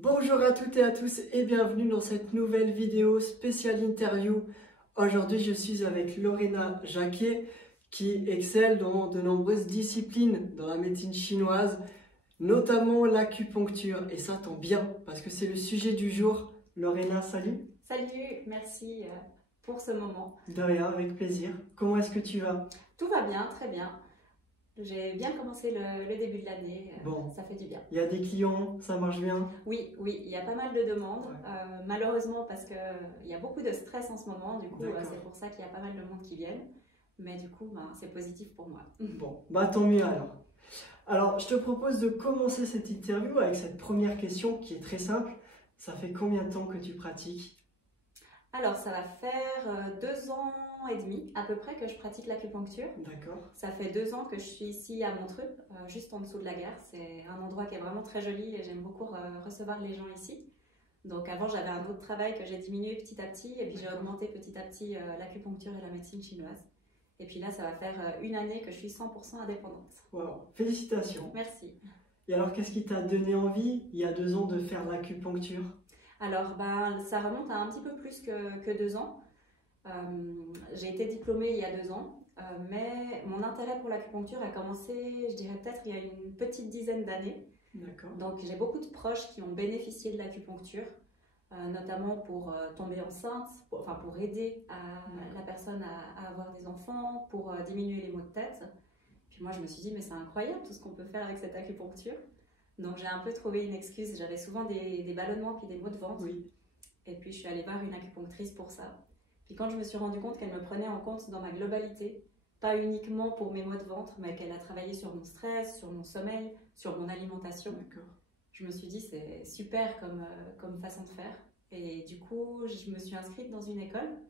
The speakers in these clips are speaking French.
Bonjour à toutes et à tous et bienvenue dans cette nouvelle vidéo spéciale interview. Aujourd'hui je suis avec Lorena Jacquet qui excelle dans de nombreuses disciplines dans la médecine chinoise, notamment l'acupuncture. Et ça tombe bien parce que c'est le sujet du jour. Lorena, salut. Salut, merci pour ce moment. De rien, avec plaisir. Comment est-ce que tu vas? Tout va bien, très bien. J'ai bien commencé le début de l'année, Bon. ça fait du bien. Il y a des clients, ça marche bien? Oui, il y a pas mal de demandes, Ouais. malheureusement parce qu'il y a beaucoup de stress en ce moment, du coup c'est pour ça qu'il y a pas mal de monde qui viennent, mais du coup c'est positif pour moi. Bon, tant mieux alors. Alors, je te propose de commencer cette interview avec cette première question qui est très simple. Ça fait combien de temps que tu pratiques? Alors ça va faire 2 ans et demi à peu près que je pratique l'acupuncture. D'accord. Ça fait 2 ans que je suis ici à Montreux, juste en dessous de la gare. C'est un endroit qui est vraiment très joli et j'aime beaucoup recevoir les gens ici. Donc avant j'avais un autre travail que j'ai diminué petit à petit et puis j'ai augmenté petit à petit l'acupuncture et la médecine chinoise. Et puis là ça va faire 1 année que je suis 100% indépendante. Wow, félicitations. Merci. Et alors qu'est-ce qui t'a donné envie il y a 2 ans de faire l'acupuncture? Alors ça remonte à un petit peu plus que 2 ans. J'ai été diplômée il y a 2 ans, mais mon intérêt pour l'acupuncture a commencé, je dirais peut-être il y a une petite dizaine d'années. D'accord. Donc j'ai beaucoup de proches qui ont bénéficié de l'acupuncture, notamment pour tomber enceinte, pour aider la personne à avoir des enfants, pour diminuer les maux de tête. Puis moi je me suis dit mais c'est incroyable tout ce qu'on peut faire avec cette acupuncture. Donc j'ai un peu trouvé une excuse, j'avais souvent des ballonnements puis des maux de ventre. Oui. Et puis je suis allée voir une acupunctrice pour ça. Puis quand je me suis rendu compte qu'elle me prenait en compte dans ma globalité, pas uniquement pour mes maux de ventre, mais qu'elle a travaillé sur mon stress, sur mon sommeil, sur mon alimentation, je me suis dit c'est super comme façon de faire. Et du coup, je me suis inscrite dans une école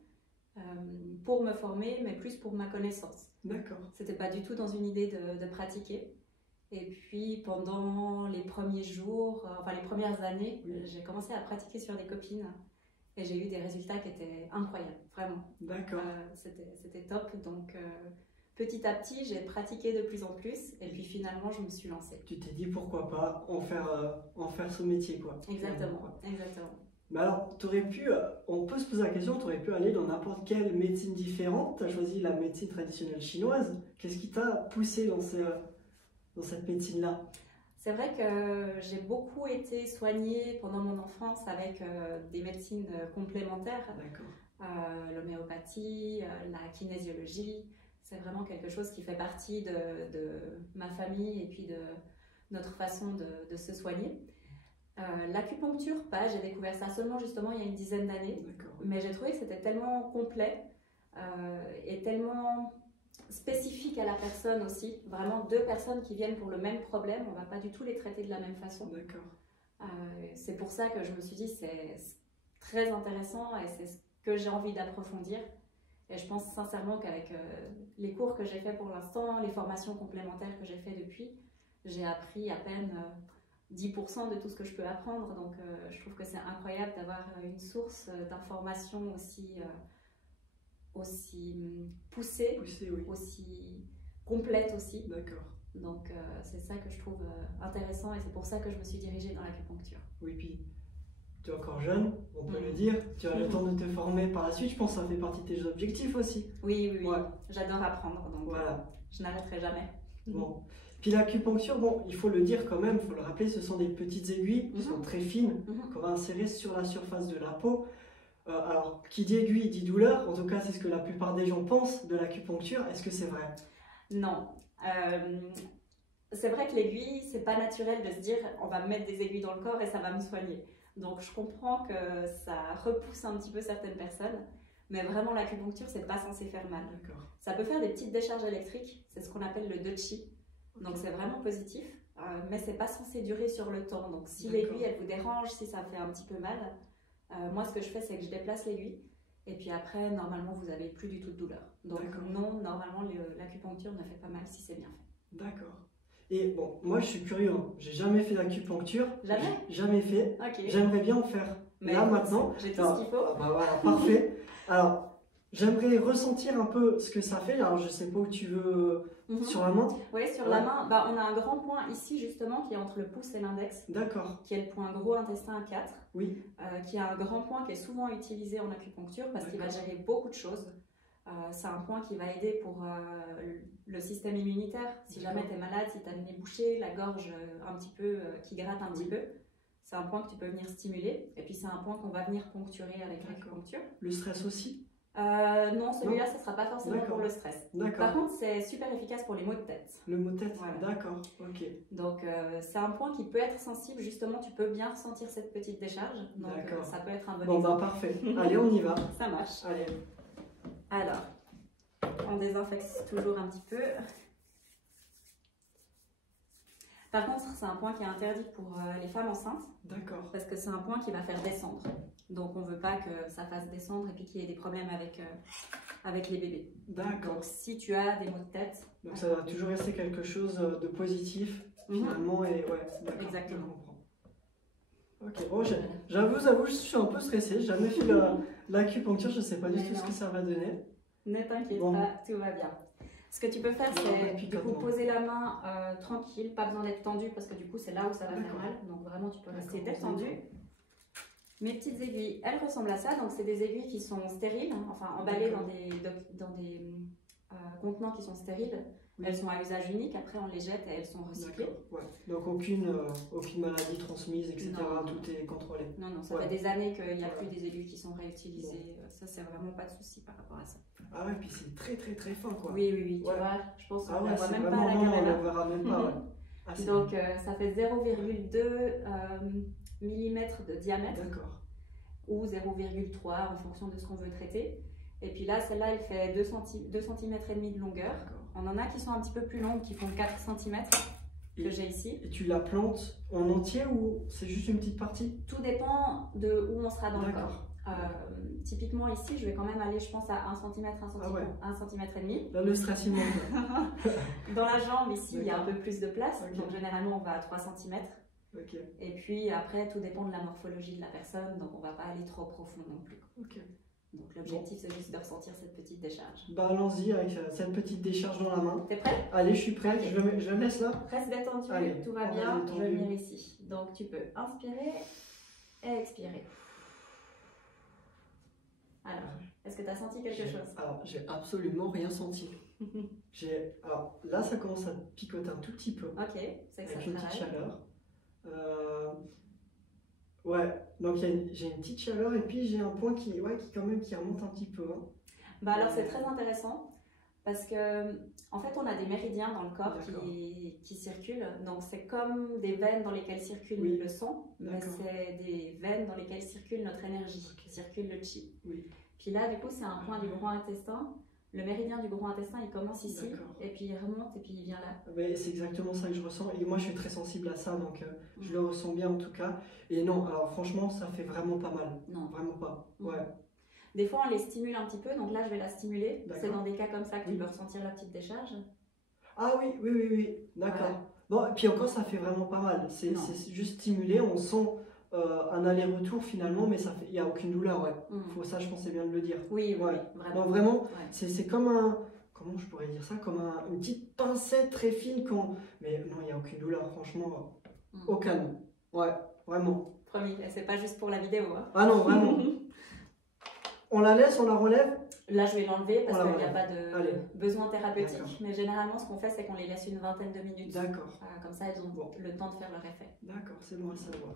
pour me former, mais plus pour ma connaissance. D'accord. C'était pas du tout dans une idée de pratiquer. Et puis pendant les premiers jours, enfin les premières années, j'ai commencé à pratiquer sur des copines. Et j'ai eu des résultats qui étaient incroyables, vraiment. D'accord. C'était top. Donc, petit à petit, j'ai pratiqué de plus en plus. Et puis, finalement, je me suis lancée. Tu t'es dit pourquoi pas en faire ce métier, quoi. Exactement, exactement. Mais alors, on peut se poser la question, tu aurais pu aller dans n'importe quelle médecine différente. Tu as choisi la médecine traditionnelle chinoise. Qu'est-ce qui t'a poussé dans cette médecine-là? C'est vrai que j'ai beaucoup été soignée pendant mon enfance avec des médecines complémentaires. L'homéopathie, la kinésiologie, c'est vraiment quelque chose qui fait partie de ma famille et puis de notre façon de se soigner. L'acupuncture, j'ai découvert ça seulement justement il y a une dizaine d'années, mais j'ai trouvé que c'était tellement complet et tellement spécifique à la personne aussi, vraiment 2 personnes qui viennent pour le même problème, on ne va pas du tout les traiter de la même façon. C'est pour ça que je me suis dit c'est très intéressant et c'est ce que j'ai envie d'approfondir. Et je pense sincèrement qu'avec les cours que j'ai fait pour l'instant, les formations complémentaires que j'ai fait depuis, j'ai appris à peine 10% de tout ce que je peux apprendre. Donc je trouve que c'est incroyable d'avoir une source d'informations aussi poussée, oui. aussi complète aussi. D'accord. Donc c'est ça que je trouve intéressant et c'est pour ça que je me suis dirigée dans l'acupuncture. Oui, puis tu es encore jeune, on peut le dire, tu as le temps de te former par la suite, je pense que ça fait partie de tes objectifs aussi. Oui, ouais. J'adore apprendre, donc voilà. Je n'arrêterai jamais. Bon. Puis l'acupuncture, bon, il faut le dire quand même, il faut le rappeler, ce sont des petites aiguilles qui sont très fines, qu'on va insérer sur la surface de la peau. Alors, qui dit aiguille dit douleur, en tout cas c'est ce que la plupart des gens pensent de l'acupuncture, est-ce que c'est vrai? Non. C'est vrai que l'aiguille, c'est pas naturel de se dire on va me mettre des aiguilles dans le corps et ça va me soigner. Donc je comprends que ça repousse un petit peu certaines personnes, mais vraiment l'acupuncture, c'est pas censé faire mal. Ça peut faire des petites décharges électriques, c'est ce qu'on appelle le Dochi. Donc c'est vraiment positif, mais c'est pas censé durer sur le temps. Donc si l'aiguille elle vous dérange, si ça fait un petit peu mal, moi ce que je fais c'est que je déplace l'aiguille et puis après normalement vous avez plus du tout de douleur. Donc non, normalement l'acupuncture ne fait pas mal si c'est bien fait. D'accord. Et bon, moi je suis curieux, hein. J'ai jamais fait d'acupuncture. Jamais? Jamais fait. J'aimerais bien en faire. Mais là maintenant. J'ai tout ce qu'il faut. Voilà, parfait. Alors, j'aimerais ressentir un peu ce que ça fait. Alors, je sais pas où tu veux, sur la main. Oui, sur la main, bah, on a un grand point ici justement qui est entre le pouce et l'index. D'accord. Qui est le point gros intestin 4. Oui. Qui est un grand point qui est souvent utilisé en acupuncture parce qu'il va gérer beaucoup de choses. C'est un point qui va aider pour le système immunitaire. Si jamais tu es malade, si tu as le nez bouché, la gorge un petit peu qui gratte un petit peu, c'est un point que tu peux venir stimuler. Et puis c'est un point qu'on va venir poncturer avec l'acupuncture. Le stress aussi? Non, celui-là, ce ne sera pas forcément pour le stress. Par contre, c'est super efficace pour les maux de tête. Le maux de tête, voilà. D'accord, ok. Donc, c'est un point qui peut être sensible, justement, tu peux bien ressentir cette petite décharge. Donc, ça peut être un bon exemple. Bon, bah parfait. Allez, on y va. Ça marche. Allez. Alors, on désinfecte toujours un petit peu. Par contre, c'est un point qui est interdit pour les femmes enceintes. D'accord. Parce que c'est un point qui va faire descendre. Donc, on ne veut pas que ça fasse descendre et puis qu'il y ait des problèmes avec les bébés. D'accord. Donc, si tu as des maux de tête... Donc, ça va toujours rester quelque chose de positif, finalement, et ouais, d'accord. Exactement. Je comprends. Ok, bon, j'avoue, je suis un peu stressée. J'ai jamais fait l'acupuncture, je ne sais pas du tout ce que ça va donner. Ne t'inquiète pas, tout va bien. Ce que tu peux faire, c'est du coup poser la main tranquille, pas besoin d'être tendu parce que du coup c'est là où ça va faire mal. Donc vraiment tu peux rester détendu. Mes petites aiguilles, elles ressemblent à ça. Donc c'est des aiguilles qui sont stériles, enfin emballées dans des contenants qui sont stériles. Elles sont à usage unique, après on les jette et elles sont recyclées. Ouais. Donc aucune maladie transmise, etc. Non. Tout est contrôlé. Non, ça fait des années qu'il n'y a plus des aiguilles qui sont réutilisées. Ça, c'est vraiment pas de souci par rapport à ça. Ah ouais, puis c'est très très très fin quoi. Oui, tu vois, je pense qu'on ne voit même pas à la caméra. On ne caméra. verra même pas, Donc ça fait 0,2 mm de diamètre. D'accord. Ou 0,3 en fonction de ce qu'on veut traiter. Et puis là, celle-là, elle fait 2,5 cm de longueur. On en a qui sont un petit peu plus longues, qui font 4 cm que j'ai ici. Et tu la plantes en entier ou c'est juste une petite partie? Tout dépend de où on sera dans le corps. Typiquement ici, je vais quand même aller, je pense, à 1 cm, 1 cm et demi. Là, le stress il monte. Dans la jambe, ici, il y a un peu plus de place. Donc généralement, on va à 3 cm. Et puis après, tout dépend de la morphologie de la personne. Donc on ne va pas aller trop profond non plus. Donc l'objectif, c'est juste de ressentir cette petite décharge. Bah allons-y avec cette petite décharge dans la main. T'es prêt? Allez, je suis prête. Je le laisse là. Reste détendu, tout va bien. Je vais venir ici. Donc tu peux inspirer et expirer. Alors, est-ce que tu as senti quelque chose? Alors, j'ai absolument rien senti. Alors là, ça commence à picoter un tout petit peu. Ok, c'est que ça avec une petite chaleur. Ouais, donc j'ai une petite chaleur et puis j'ai un point qui remonte un petit peu. Bah alors c'est très intéressant parce que en fait on a des méridiens dans le corps qui circulent. Donc c'est comme des veines dans lesquelles circule le sang, mais c'est des veines dans lesquelles circule notre énergie, qui circule le chi. Puis là du coup c'est un point du gros intestin. Le méridien du gros intestin, il commence ici, et puis il remonte, et puis il vient là. C'est exactement ça que je ressens, et moi je suis très sensible à ça, donc je le ressens bien en tout cas. Et non, alors franchement, ça fait vraiment pas mal. Non. Vraiment pas, Des fois, on les stimule un petit peu, donc là je vais la stimuler. C'est dans des cas comme ça que tu peux ressentir la petite décharge. Ah oui, d'accord. Bon, et puis encore, ça fait vraiment pas mal. C'est juste stimulé, on sent... un aller-retour finalement, mais il n'y a aucune douleur, ça, je pensais bien de le dire. Oui, vraiment. Donc vraiment, c'est comme un, comment je pourrais dire ça, comme une petite pincette très fine, mais non, il n'y a aucune douleur, franchement, au calme. Ouais, vraiment. Promis, c'est pas juste pour la vidéo. Ah non, vraiment. On la laisse, on la relève? Là, je vais l'enlever parce qu'il n'y a pas de besoin thérapeutique, mais généralement, ce qu'on fait, c'est qu'on les laisse une vingtaine de minutes. D'accord. Comme ça, elles ont le temps de faire leur effet. D'accord, c'est bon à savoir.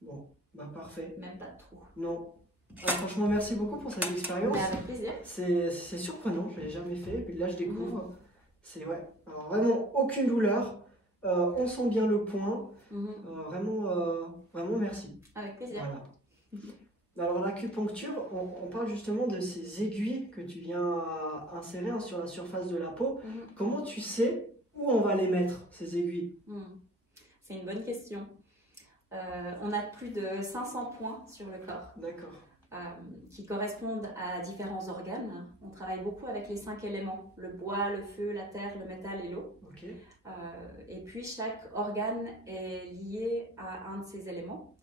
Bon, bah parfait. Même pas trop. Non. Franchement, merci beaucoup pour cette expérience. Avec plaisir. C'est surprenant, je ne l'ai jamais fait. Et puis là, je découvre. C'est alors vraiment aucune douleur. On sent bien le point. Vraiment merci. Avec plaisir. Voilà. Alors l'acupuncture, on parle justement de ces aiguilles que tu viens insérer sur la surface de la peau. Comment tu sais où on va les mettre, ces aiguilles? C'est une bonne question. On a plus de 500 points sur le corps qui correspondent à différents organes. On travaille beaucoup avec les 5 éléments, le bois, le feu, la terre, le métal et l'eau. Et puis chaque organe est lié à un de ces éléments.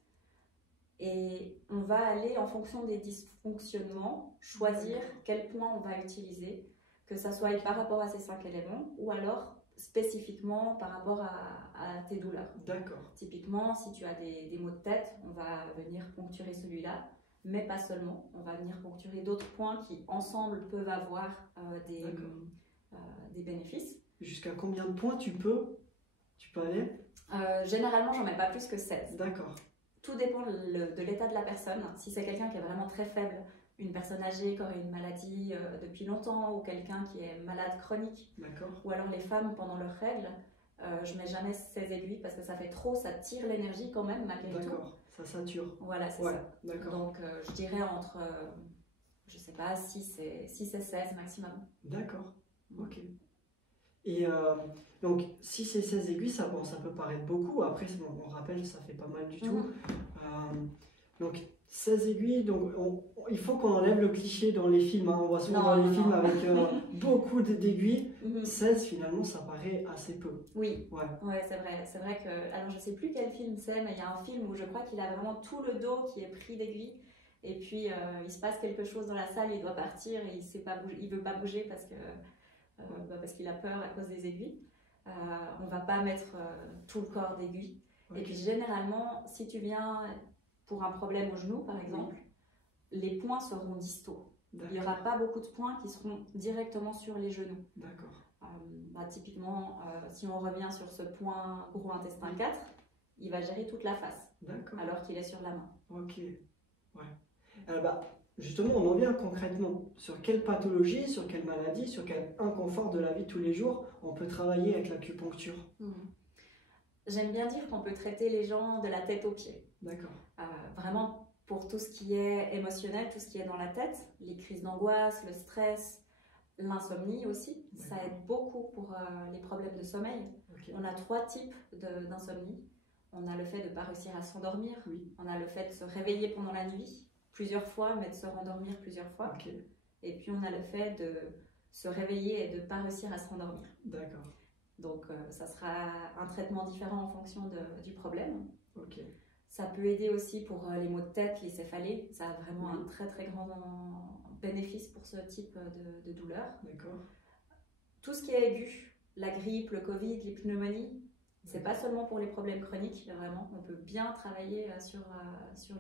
Et on va aller, en fonction des dysfonctionnements, choisir quel point on va utiliser, que ça soit par rapport à ces 5 éléments ou alors spécifiquement par rapport à tes douleurs. D'accord. Typiquement, si tu as des maux de tête, on va venir poncturer celui-là, mais pas seulement. On va venir poncturer d'autres points qui, ensemble, peuvent avoir des bénéfices. Jusqu'à combien de points tu peux aller? Généralement, j'en mets pas plus que 16. D'accord. Tout dépend de l'état de la personne. Si c'est quelqu'un qui est vraiment très faible, une personne âgée qui aurait une maladie depuis longtemps ou quelqu'un qui est malade chronique, ou alors les femmes pendant leurs règles, je mets jamais 16 aiguilles parce que ça fait trop, ça tire l'énergie quand même malgré tout. D'accord, ça sature. Voilà, c'est ça. Donc je dirais entre, je sais pas, 6 et 16 maximum. D'accord, ok. Et donc 6 et 16 aiguilles, ça peut paraître beaucoup. Après, on rappelle, ça fait pas mal du tout. Donc 16 aiguilles, donc il faut qu'on enlève le cliché dans les films. Hein. On voit souvent dans les films avec beaucoup d'aiguilles. 16, finalement, ça paraît assez peu. Oui, ouais, c'est vrai. C'est vrai que, alors je sais plus quel film c'est, mais il y a un film où je crois qu'il a vraiment tout le dos qui est pris d'aiguilles. Et puis il se passe quelque chose dans la salle, il doit partir et il veut pas bouger parce qu'il a peur à cause des aiguilles. On va pas mettre tout le corps d'aiguilles. Et puis généralement, si tu viens pour un problème au genou, par exemple, les points seront distaux. Il n'y aura pas beaucoup de points qui seront directement sur les genoux. D'accord. Typiquement, si on revient sur ce point gros intestin 4, il va gérer toute la face, alors qu'il est sur la main. Ok. Ouais. Justement, on en vient concrètement. Sur quelle pathologie, sur quelle maladie, sur quel inconfort de la vie de tous les jours, on peut travailler avec l'acupuncture? J'aime bien dire qu'on peut traiter les gens de la tête aux pieds. D'accord. Vraiment pour tout ce qui est émotionnel, tout ce qui est dans la tête, les crises d'angoisse, le stress, l'insomnie aussi. Ça aide beaucoup pour les problèmes de sommeil. On a 3 types d'insomnie. On a le fait de ne pas réussir à s'endormir. On a le fait de se réveiller pendant la nuit plusieurs fois, mais de se rendormir plusieurs fois. Et puis on a le fait de se réveiller et de ne pas réussir à se rendormir. D'accord. Donc ça sera un traitement différent en fonction du problème. Ça peut aider aussi pour les maux de tête, les céphalées. Ça a vraiment un très très grand bénéfice pour ce type de douleur. Tout ce qui est aigu, la grippe, le Covid, les pneumonies, c'est pas seulement pour les problèmes chroniques, vraiment. On peut bien travailler sur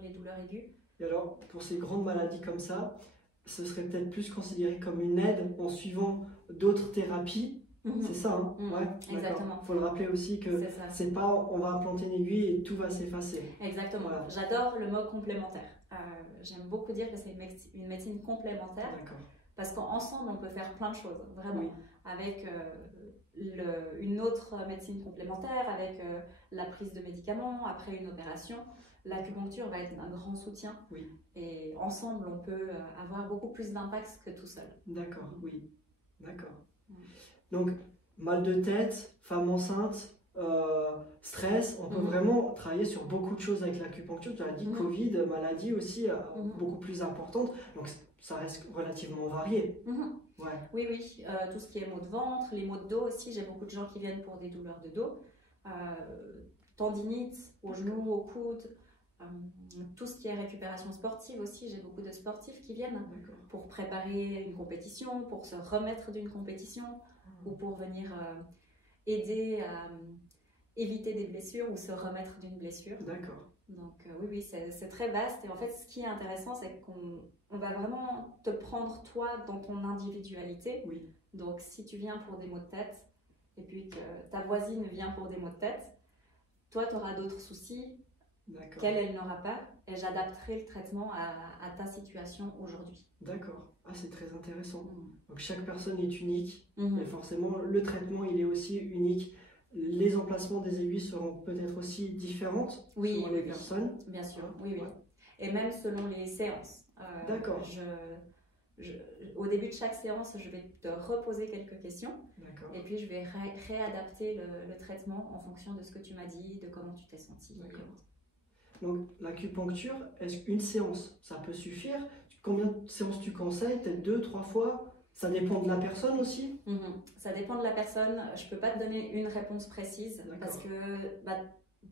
les douleurs aiguës. Et alors, pour ces grandes maladies comme ça, ce serait peut-être plus considéré comme une aide en suivant d'autres thérapies. C'est ça, hein? Exactement. Il faut le rappeler aussi que c'est pas on va implanter une aiguille et tout va s'effacer. Exactement. J'adore le mot complémentaire. J'aime beaucoup dire que c'est une médecine complémentaire parce qu'ensemble on peut faire plein de choses, vraiment. Avec une autre médecine complémentaire, avec la prise de médicaments, après une opération. L'acupuncture va être un grand soutien. Et ensemble on peut avoir beaucoup plus d'impact que tout seul. D'accord, d'accord. Donc, mal de tête, femme enceinte, stress, on peut vraiment travailler sur beaucoup de choses avec l'acupuncture. Tu as dit Covid, maladie aussi beaucoup plus importante, donc ça reste relativement varié. Oui, tout ce qui est maux de ventre, les maux de dos aussi, j'ai beaucoup de gens qui viennent pour des douleurs de dos, tendinite au genou, au coude, tout ce qui est récupération sportive aussi, j'ai beaucoup de sportifs qui viennent pour préparer une compétition, pour se remettre d'une compétition ou pour venir aider à éviter des blessures ou se remettre d'une blessure. Donc oui, c'est très vaste et en fait ce qui est intéressant c'est qu'on va vraiment te prendre toi dans ton individualité. Donc si tu viens pour des maux de tête et puis que ta voisine vient pour des maux de tête, toi tu auras d'autres soucis qu'elle, elle n'aura pas et j'adapterai le traitement à ta situation aujourd'hui. D'accord, c'est très intéressant. Donc chaque personne est unique et forcément le traitement il est aussi unique. Les emplacements des aiguilles seront peut-être aussi différentes selon les personnes. Bien sûr, et même selon les séances. Au début de chaque séance, je vais te reposer quelques questions et puis je vais réadapter le traitement en fonction de ce que tu m'as dit, de comment tu t'es senti. Donc l'acupuncture, est-ce qu'une séance, ça peut suffire? Combien de séances tu conseilles? Peut-être 2, 3 fois? Ça dépend de la personne aussi? Ça dépend de la personne. Je ne peux pas te donner une réponse précise parce que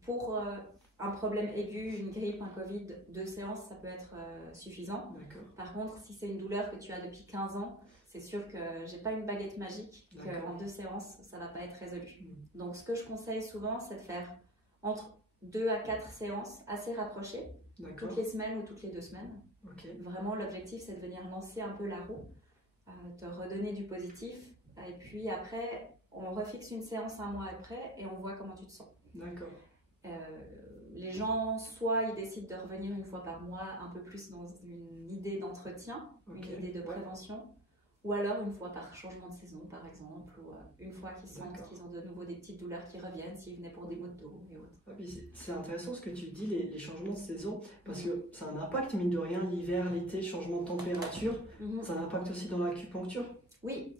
Pour un problème aigu, une grippe, un Covid, 2 séances, ça peut être suffisant. Par contre, si c'est une douleur que tu as depuis 15 ans, c'est sûr que j'ai pas une baguette magique, qu'en 2 séances, ça va pas être résolu. Donc, ce que je conseille souvent, c'est de faire entre 2 à 4 séances assez rapprochées, toutes les semaines ou toutes les 2 semaines. Vraiment, l'objectif, c'est de venir lancer un peu la roue, te redonner du positif, et puis après, on refixe une séance un mois après et on voit comment tu te sens. Les gens, soit ils décident de revenir une fois par mois, un peu plus dans une idée d'entretien, une idée de prévention, ou alors une fois par changement de saison par exemple, ou une fois qu'ils sentent qu'ils ont de nouveau des petites douleurs qui reviennent, s'ils venaient pour des maux de dos et autres. C'est intéressant ce que tu dis, les changements de saison, parce que ça a un impact, mine de rien, l'hiver, l'été, changement de température, ça a un impact aussi dans l'acupuncture. Oui,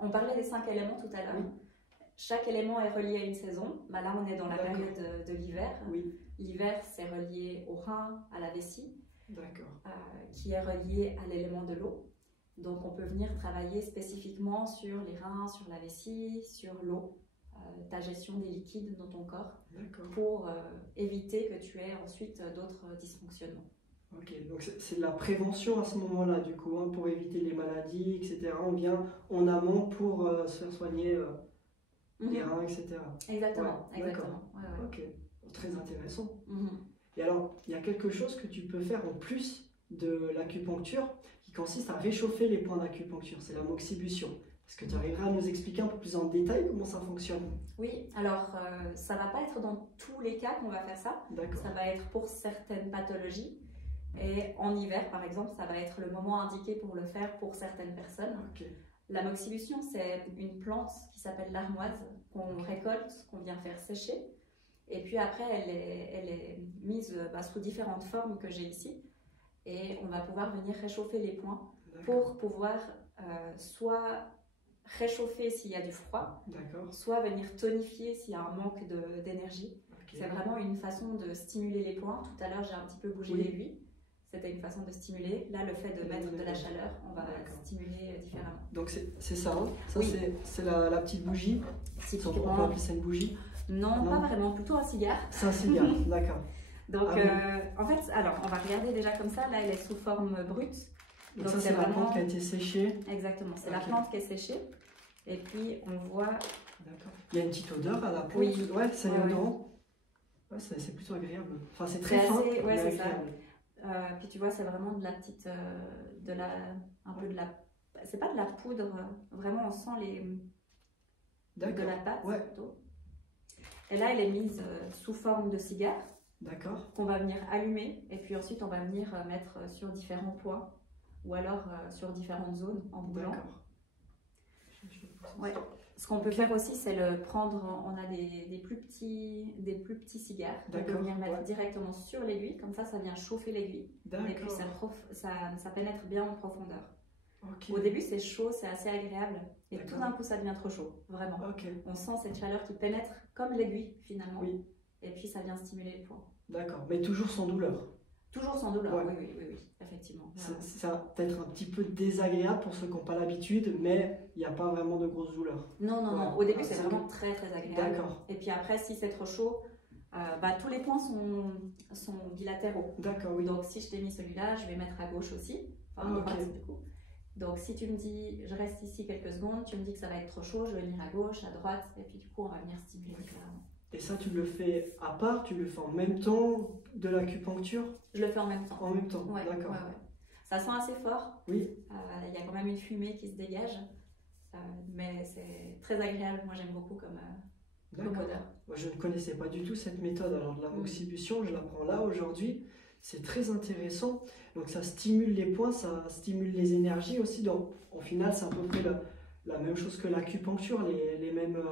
on parlait des 5 éléments tout à l'heure. Chaque élément est relié à une saison. Là, on est dans la période de l'hiver. L'hiver, c'est relié au rein, à la vessie, qui est relié à l'élément de l'eau. Donc, on peut venir travailler spécifiquement sur les reins, sur la vessie, sur l'eau, ta gestion des liquides dans ton corps, pour éviter que tu aies ensuite d'autres dysfonctionnements. Donc c'est de la prévention à ce moment-là, du coup, pour éviter les maladies, etc. On vient en amont pour se faire soigner les reins, etc. Exactement. Très intéressant. Et alors, il y a quelque chose que tu peux faire en plus de l'acupuncture qui consiste à réchauffer les points d'acupuncture, c'est la moxibustion. Est-ce que tu arriveras à nous expliquer un peu plus en détail comment ça fonctionne? Oui, alors ça ne va pas être dans tous les cas qu'on va faire ça. Ça va être pour certaines pathologies. Et en hiver, par exemple, ça va être le moment indiqué pour le faire pour certaines personnes. La moxibustion, c'est une plante qui s'appelle l'armoise, qu'on récolte, qu'on vient faire sécher. Et puis après, elle est mise sous différentes formes que j'ai ici. Et on va pouvoir venir réchauffer les points pour pouvoir soit réchauffer s'il y a du froid, soit venir tonifier s'il y a un manque d'énergie. C'est vraiment une façon de stimuler les points. Tout à l'heure, j'ai un petit peu bougé l'aiguille. C'était une façon de stimuler. Là, le fait de mettre de la chaleur, on va stimuler différemment. Donc c'est ça, hein? Ça c'est la petite bougie. On peut appeler ça une bougie? Non, pas vraiment, plutôt un cigare. C'est un cigare, d'accord. Donc en fait, alors on va regarder déjà comme ça. Là, elle est sous forme brute. Donc ça c'est la plante qui a été séchée. Exactement, c'est la plante qui est séchée. Et puis on voit. Il y a une petite odeur à la peau. C'est odorant. C'est plutôt agréable. Enfin, c'est très fin. C'est ça. Puis tu vois, c'est vraiment de la petite, un peu de la, c'est pas de la poudre, vraiment on sent de la pâte plutôt. Et là, elle est mise sous forme de cigare, qu'on va venir allumer, et puis ensuite on va venir mettre sur différents points, ou alors sur différentes zones en bougeant. Ce qu'on peut faire aussi, c'est le prendre, on a des plus petits cigares qu'on peut venir mettre directement sur l'aiguille, comme ça vient chauffer l'aiguille. Et puis ça pénètre bien en profondeur. Au début c'est chaud, c'est assez agréable, et tout d'un coup ça devient trop chaud, vraiment. On sent cette chaleur qui pénètre comme l'aiguille finalement, et puis ça vient stimuler le point. D'accord, mais toujours sans douleur. Toujours sans douleur, oui, effectivement. C'est peut-être un petit peu désagréable pour ceux qui n'ont pas l'habitude, mais il n'y a pas vraiment de grosses douleurs. Non. Au début, c'est vraiment très agréable. Et puis après, si c'est trop chaud, tous les points sont bilatéraux. Donc si je t'ai mis celui-là, je vais mettre à gauche aussi. Enfin, à droite, du coup. Donc si tu me dis, je reste ici quelques secondes, tu me dis que ça va être trop chaud, je vais venir à gauche, à droite, et puis du coup, on va venir stimuler différemment. Et ça, tu le fais à part, tu le fais en même temps de l'acupuncture? Je le fais en même temps. En même temps, d'accord. Ça sent assez fort. Il y a quand même une fumée qui se dégage, mais c'est très agréable. Moi, j'aime beaucoup comme odeur. Moi, je ne connaissais pas du tout cette méthode. Alors, de la moxibustion, je l'apprends là aujourd'hui. C'est très intéressant. Donc, ça stimule les points, ça stimule les énergies aussi. Donc, au final, c'est à peu près la même chose que l'acupuncture, les mêmes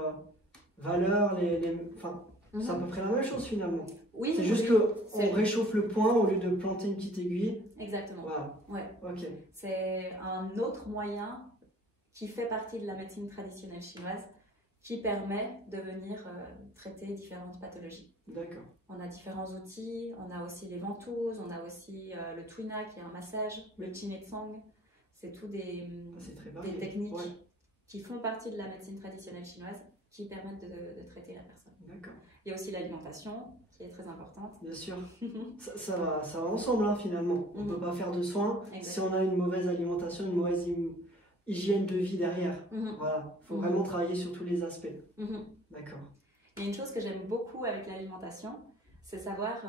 valeurs, c'est à peu près la même chose finalement. C'est juste qu'on réchauffe le point au lieu de planter une petite aiguille. Exactement. C'est un autre moyen qui fait partie de la médecine traditionnelle chinoise qui permet de venir traiter différentes pathologies. On a différents outils, on a aussi les ventouses, on a aussi le tuina qui est un massage, le chin et tsang. C'est tout des techniques qui font partie de la médecine traditionnelle chinoise qui permettent de traiter la personne. D'accord. Il y a aussi l'alimentation qui est très importante. Bien sûr. Ça va ensemble hein, finalement. On ne peut pas faire de soins si on a une mauvaise alimentation, une mauvaise hygiène de vie derrière. Voilà. Il faut vraiment travailler sur tous les aspects. D'accord. Il y a une chose que j'aime beaucoup avec l'alimentation, c'est savoir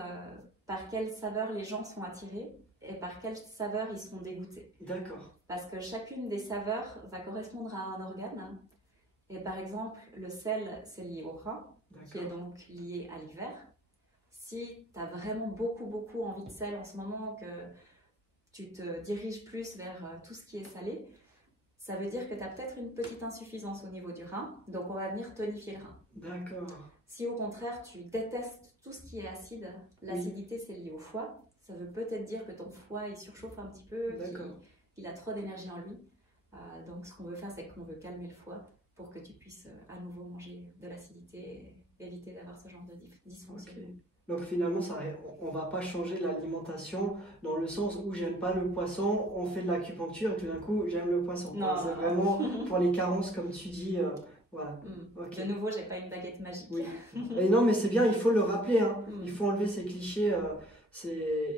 par quelle saveur les gens sont attirés et par quelle saveur ils sont dégoûtés. D'accord. Parce que chacune des saveurs va correspondre à un organe. Et par exemple, le sel, c'est lié au rein, qui est donc lié à l'hiver. Si tu as vraiment beaucoup envie de sel en ce moment, que tu te diriges plus vers tout ce qui est salé, ça veut dire que tu as peut-être une petite insuffisance au niveau du rein, donc on va venir tonifier le rein. D'accord. Si au contraire tu détestes tout ce qui est acide, l'acidité c'est lié au foie, ça veut peut-être dire que ton foie il surchauffe un petit peu, qu'il a trop d'énergie en lui. Donc ce qu'on veut faire, c'est qu'on veut calmer le foie pour que tu puisses à nouveau manger de l'acidité et éviter d'avoir ce genre de dysfonction. Donc finalement, on ne va pas changer l'alimentation dans le sens où j'aime pas le poisson, on fait de l'acupuncture et tout d'un coup j'aime le poisson. C'est vraiment pour les carences comme tu dis. Voilà. De nouveau, j'ai pas une baguette magique. Oui. Et non, mais c'est bien, il faut le rappeler. Hein. Il faut enlever ces clichés.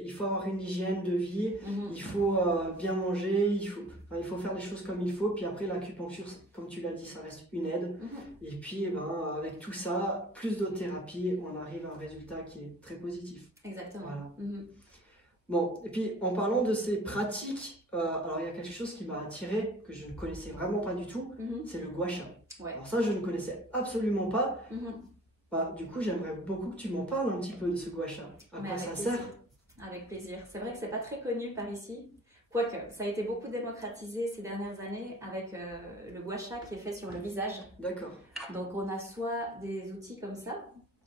Il faut avoir une hygiène de vie, il faut bien manger, il faut faire les choses comme il faut. Puis après, l'acupuncture, comme tu l'as dit, ça reste une aide. Et puis, avec tout ça, plus de thérapie, on arrive à un résultat qui est très positif. Exactement. Voilà. Bon, et puis en parlant de ces pratiques, alors il y a quelque chose qui m'a attiré, que je ne connaissais vraiment pas du tout, c'est le gua sha. Alors ça, je ne connaissais absolument pas. Du coup, j'aimerais beaucoup que tu m'en parles un petit peu de ce gua sha. À quoi ça sert? Avec plaisir. C'est vrai que c'est pas très connu par ici. Quoique, ça a été beaucoup démocratisé ces dernières années avec le gua sha qui est fait sur le visage. D'accord. Donc on a soit des outils comme ça,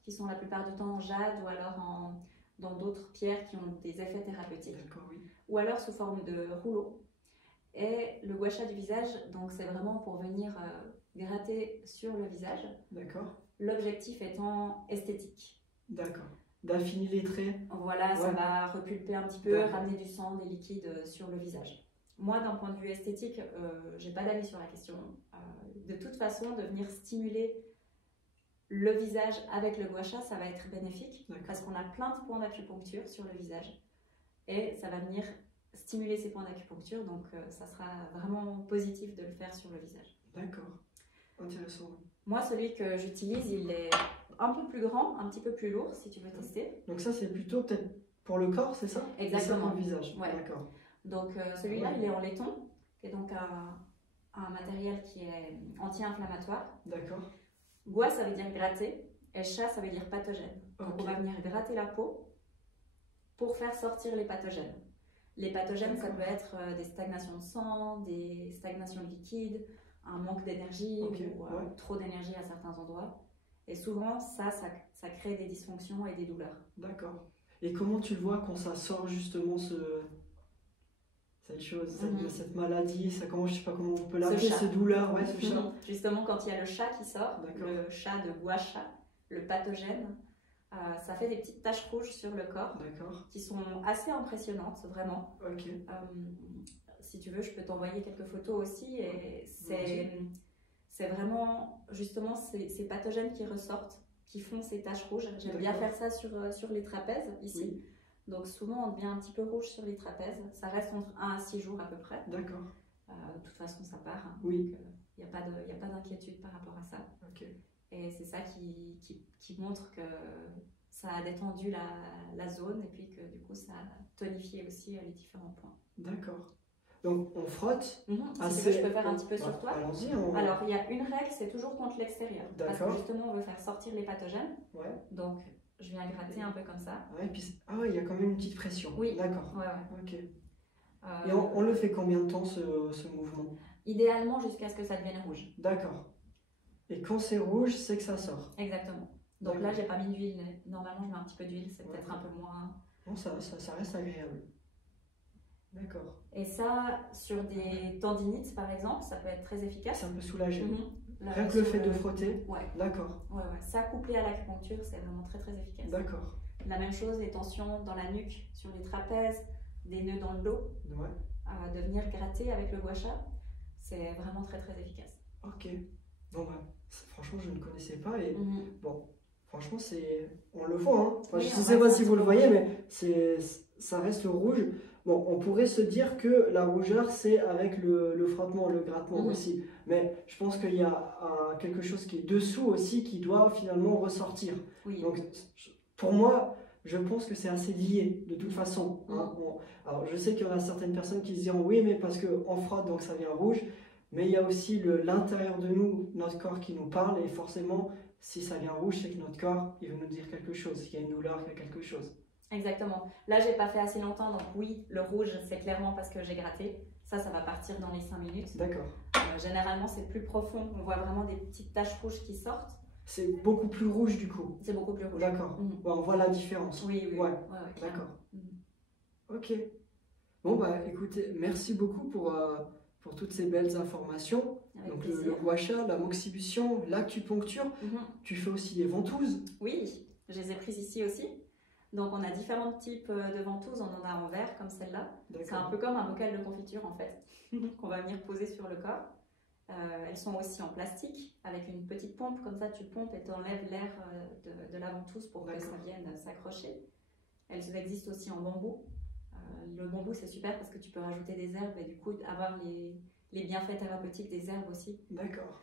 qui sont la plupart du temps en jade ou alors dans d'autres pierres qui ont des effets thérapeutiques. D'accord, oui. Ou alors sous forme de rouleau. Et le gua sha du visage, donc c'est vraiment pour venir gratter sur le visage. D'accord. L'objectif étant esthétique. D'accord. D'affiner les traits. Voilà, ça va repulper un petit peu, ramener du sang, des liquides sur le visage. Moi, d'un point de vue esthétique, j'ai pas d'avis sur la question. De toute façon, de venir stimuler le visage avec le gua sha, ça va être bénéfique parce qu'on a plein de points d'acupuncture sur le visage et ça va venir stimuler ces points d'acupuncture, donc ça sera vraiment positif de le faire sur le visage. D'accord, intéressant. Moi, celui que j'utilise, il est un peu plus grand, un petit peu plus lourd si tu veux tester. Donc ça, c'est plutôt peut-être pour le corps, c'est ça? Exactement. Pour le visage. Ouais. D'accord. Donc celui-là, il est en laiton, qui est donc un matériel qui est anti-inflammatoire. D'accord. Gua, ça veut dire gratter, et sha, ça veut dire pathogène. Donc on va venir gratter la peau pour faire sortir les pathogènes. Les pathogènes, ça peut être des stagnations de sang, des stagnations de liquide, un manque d'énergie ou trop d'énergie à certains endroits. Et souvent, ça crée des dysfonctions et des douleurs. D'accord. Et comment tu vois quand ça sort justement cette chose, cette maladie, je sais pas comment on peut l'appeler, cette douleur, ce sha. Justement, quand il y a le sha qui sort, le sha de gua sha, le pathogène, ça fait des petites taches rouges sur le corps qui sont assez impressionnantes, vraiment. Si tu veux, je peux t'envoyer quelques photos aussi. Et c'est vraiment justement ces pathogènes qui ressortent, qui font ces taches rouges. J'aime bien faire ça sur les trapèzes ici. Donc souvent on devient un petit peu rouge sur les trapèzes. Ça reste entre 1 à 6 jours à peu près. D'accord. De toute façon ça part. Donc il n'y a pas d'inquiétude par rapport à ça. Et c'est ça qui montre que ça a détendu la zone et puis que du coup ça a tonifié aussi les différents points. D'accord. Donc on frotte. Si tu veux, je peux faire un petit peu sur toi. Allons-y. Alors il y a une règle, c'est toujours contre l'extérieur. Parce que justement on veut faire sortir les pathogènes. Donc je viens gratter un peu comme ça. Il y a quand même une petite pression. Oui. D'accord. Ok. Et on le fait combien de temps ce mouvement? Idéalement jusqu'à ce que ça devienne rouge. D'accord. Et quand c'est rouge, c'est que ça sort. Exactement. Donc là, j'ai pas mis d'huile. Normalement, je mets un petit peu d'huile, c'est peut-être un peu moins. Non, ça reste agréable. D'accord. Et ça, sur des tendinites par exemple, ça peut être très efficace. Ça peut soulager. Rien que le fait de frotter. D'accord. Ça couplé à l'acupuncture, c'est vraiment très très efficace. D'accord. La même chose, les tensions dans la nuque, sur les trapèzes, des nœuds dans le dos. De venir gratter avec le gua sha, c'est vraiment très très efficace. Ok. Bon, bah, franchement, je ne connaissais pas. Et bon, franchement, on le voit. Hein. Enfin, Oui, je ne sais pas si vous le voyez, mais ça reste rouge. Bon, on pourrait se dire que la rougeur, c'est avec le frottement, le grattement aussi. Mais je pense qu'il y a quelque chose qui est dessous aussi qui doit finalement ressortir. Oui. Donc, pour moi, je pense que c'est assez lié de toute façon. Hein. Alors, je sais qu'il y en a certaines personnes qui se diront oui, mais parce qu'on frotte, donc ça vient rouge. Mais il y a aussi l'intérieur de nous, notre corps qui nous parle. Et forcément, si ça vient rouge, c'est que notre corps, il veut nous dire quelque chose. Il y a une douleur, il y a quelque chose. Exactement. Là, j'ai pas fait assez longtemps, donc oui, le rouge, c'est clairement parce que j'ai gratté. Ça va partir dans les 5 minutes. D'accord. Généralement, c'est plus profond. On voit vraiment des petites taches rouges qui sortent. C'est beaucoup plus rouge du coup. C'est beaucoup plus rouge. D'accord. Ouais, on voit la différence. Oui. Ouais. D'accord. Ok. Bon, bah écoutez, merci beaucoup pour toutes ces belles informations. Avec donc plaisir. le gua sha, la moxibution, l'acupuncture. Tu fais aussi les ventouses. Oui, je les ai prises ici aussi. Donc on a différents types de ventouses, on en a en verre comme celle-là. C'est un peu comme un bocal de confiture en fait, qu'on va venir poser sur le corps. Elles sont aussi en plastique, avec une petite pompe, comme ça tu pompes et tu enlèves l'air de la ventouse pour que ça vienne s'accrocher. Elles existent aussi en bambou. Le bambou c'est super parce que tu peux rajouter des herbes et du coup avoir les bienfaits thérapeutiques des herbes aussi. D'accord.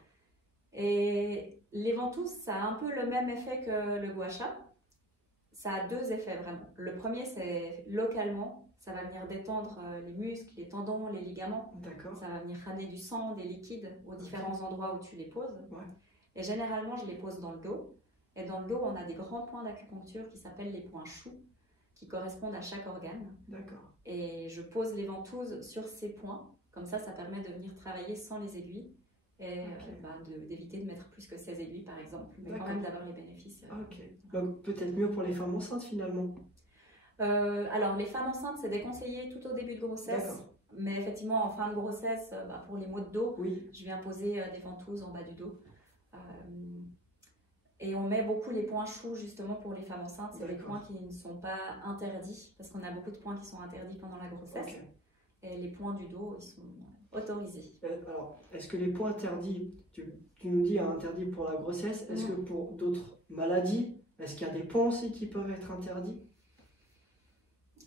Et les ventouses, ça a un peu le même effet que le gua sha. Ça a deux effets vraiment. Le premier, c'est localement, ça va venir détendre les muscles, les tendons, les ligaments. D'accord. Ça va venir ramener du sang, des liquides aux différents endroits où tu les poses. Ouais. Et généralement, je les pose dans le dos. Et dans le dos, on a des grands points d'acupuncture qui s'appellent les points choux, qui correspondent à chaque organe. D'accord. Et je pose les ventouses sur ces points. Comme ça permet de venir travailler sans les aiguilles. Et d'éviter de mettre plus que 16 aiguilles par exemple, mais quand même d'avoir les bénéfices. Ok, donc peut-être mieux pour les femmes enceintes finalement. Alors les femmes enceintes c'est déconseillé tout au début de grossesse, mais effectivement en fin de grossesse, pour les maux de dos, je viens poser des ventouses en bas du dos. Et on met beaucoup les points choux justement pour les femmes enceintes, c'est des points qui ne sont pas interdits, parce qu'on a beaucoup de points qui sont interdits pendant la grossesse. Et les points du dos, ils sont autorisés. Alors, est-ce que les points interdits, tu nous dis interdits pour la grossesse, est-ce que pour d'autres maladies, est-ce qu'il y a des points aussi qui peuvent être interdits?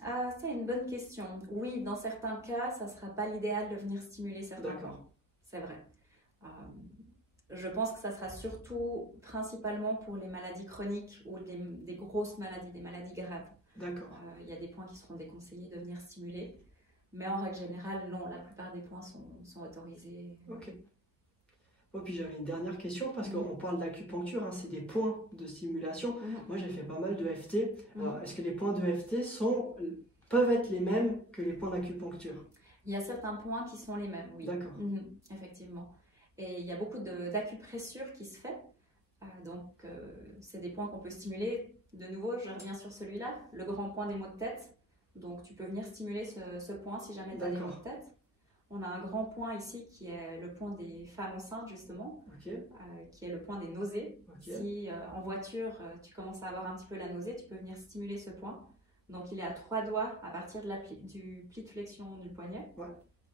Ah, c'est une bonne question. Oui, dans certains cas, ça ne sera pas l'idéal de venir stimuler certains points. C'est vrai. Je pense que ça sera surtout principalement pour les maladies chroniques ou des grosses maladies, des maladies graves. D'accord. Il y a des points qui seront déconseillés de venir stimuler. Mais en règle générale, non, la plupart des points sont autorisés. Ok. Bon, puis j'avais une dernière question, parce qu'on parle d'acupuncture, hein, c'est des points de stimulation. Moi, j'ai fait pas mal de FT. Est-ce que les points de FT peuvent être les mêmes que les points d'acupuncture? Il y a certains points qui sont les mêmes, oui. D'accord. Effectivement. Et il y a beaucoup d'acupressure qui se fait. Donc, c'est des points qu'on peut stimuler. De nouveau, je reviens sur celui-là, le grand point des maux de tête. Donc tu peux venir stimuler ce point si jamais tu as des maux de tête. On a un grand point ici qui est le point des femmes enceintes justement, qui est le point des nausées. Si en voiture tu commences à avoir un petit peu la nausée, tu peux venir stimuler ce point. Donc il est à 3 doigts à partir du pli de flexion du poignet,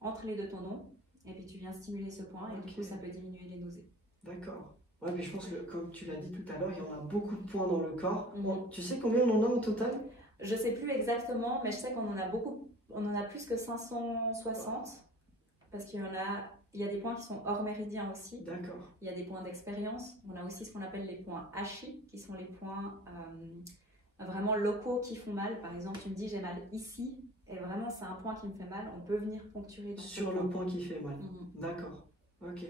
entre les deux tendons. Et puis tu viens stimuler ce point et du coup ça peut diminuer les nausées. D'accord. Ouais, mais je pense que comme tu l'as dit tout à l'heure, il y en a beaucoup de points dans le corps. Tu sais combien on en a au total? Je ne sais plus exactement, mais je sais qu'on en a beaucoup, on en a plus que 560, parce qu'il y a des points qui sont hors méridien aussi. D'accord. Il y a des points d'expérience. On a aussi ce qu'on appelle les points hachi, qui sont les points vraiment locaux qui font mal. Par exemple, tu me dis j'ai mal ici, et vraiment c'est un point qui me fait mal, on peut venir poncturer sur le point qui fait mal. D'accord. Ok.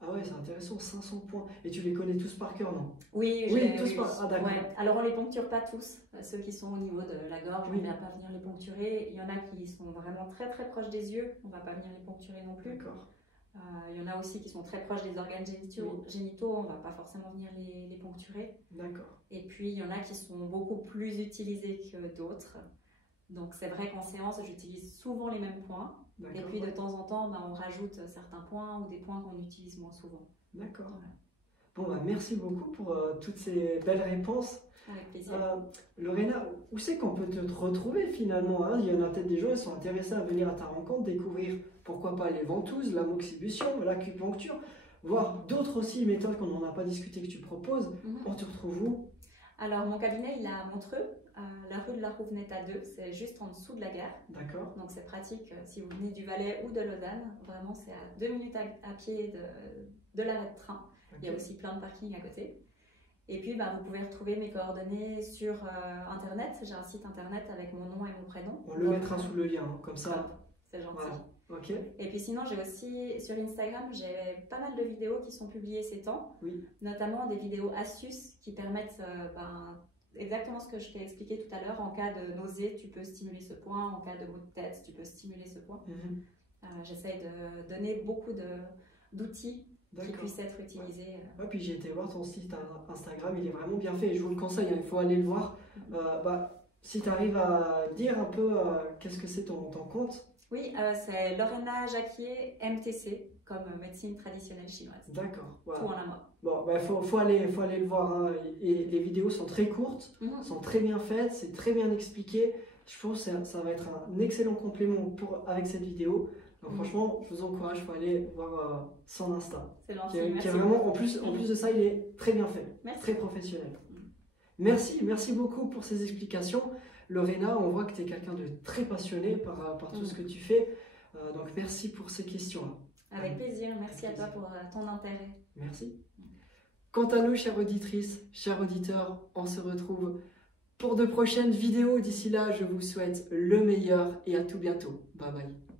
Ah ouais, c'est intéressant, 500 points. Et tu les connais tous par cœur, non? Oui, tous par... Ah d'accord. Alors on les poncture pas tous. Ceux qui sont au niveau de la gorge, on ne vient pas venir les poncturer. Il y en a qui sont vraiment très très proches des yeux, on ne va pas venir les poncturer non plus. D'accord. Il y en a aussi qui sont très proches des organes génitaux, on ne va pas forcément venir les poncturer. D'accord. Et puis il y en a qui sont beaucoup plus utilisés que d'autres. Donc c'est vrai qu'en séance, j'utilise souvent les mêmes points. Et puis de temps en temps, on rajoute certains points ou des points qu'on utilise moins souvent. D'accord. Bon, merci beaucoup pour toutes ces belles réponses. Avec plaisir. Lorena, où c'est qu'on peut te retrouver finalement, hein? Il y en a peut-être des gens qui sont intéressés à venir à ta rencontre, découvrir pourquoi pas les ventouses, la moxibution, l'acupuncture. voir d'autres aussi méthodes qu'on n'en a pas discuté que tu proposes, on te retrouve où? Alors, mon cabinet, il est à Montreux, la rue de la Rouvenette à 2, c'est juste en dessous de la gare. D'accord. Donc, c'est pratique si vous venez du Valais ou de Lausanne. Vraiment, c'est à 2 minutes à pied de l'arrêt de train. Okay. Il y a aussi plein de parkings à côté. Et puis, vous pouvez retrouver mes coordonnées sur Internet. J'ai un site Internet avec mon nom et mon prénom. On le mettra sous le lien, hein, comme ça. C'est gentil. Voilà. Okay. Et puis sinon, j'ai aussi, sur Instagram, j'ai pas mal de vidéos qui sont publiées ces temps. Oui. Notamment des vidéos astuces qui permettent exactement ce que je t'ai expliqué tout à l'heure. En cas de nausée, tu peux stimuler ce point. En cas de maux de tête, tu peux stimuler ce point. J'essaye de donner beaucoup d'outils qui puissent être utilisés. Ouais, puis j'ai été voir ton site Instagram, il est vraiment bien fait. Je vous le conseille, hein, il faut aller le voir. Si tu arrives à dire un peu qu'est-ce que c'est ton compte. Oui, c'est Lorena Jacquier, MTC, comme médecine traditionnelle chinoise. D'accord. Voilà. Tout en un mot. Bon, faut aller le voir. Hein. Et les vidéos sont très courtes, sont très bien faites, c'est très bien expliqué. Je pense que ça va être un excellent complément avec cette vidéo. Donc franchement, je vous encourage, il faut aller voir son Insta. C'est gentil, qui est vraiment, en plus de ça, il est très bien fait, très professionnel. Merci beaucoup pour ces explications. Lorena, on voit que tu es quelqu'un de très passionné par tout ce que tu fais. Donc merci pour ces questions-là. Avec plaisir, merci à toi pour ton intérêt. Merci. Quant à nous, chères auditrices, chers auditeurs, on se retrouve pour de prochaines vidéos. D'ici là, je vous souhaite le meilleur et à tout bientôt. Bye bye.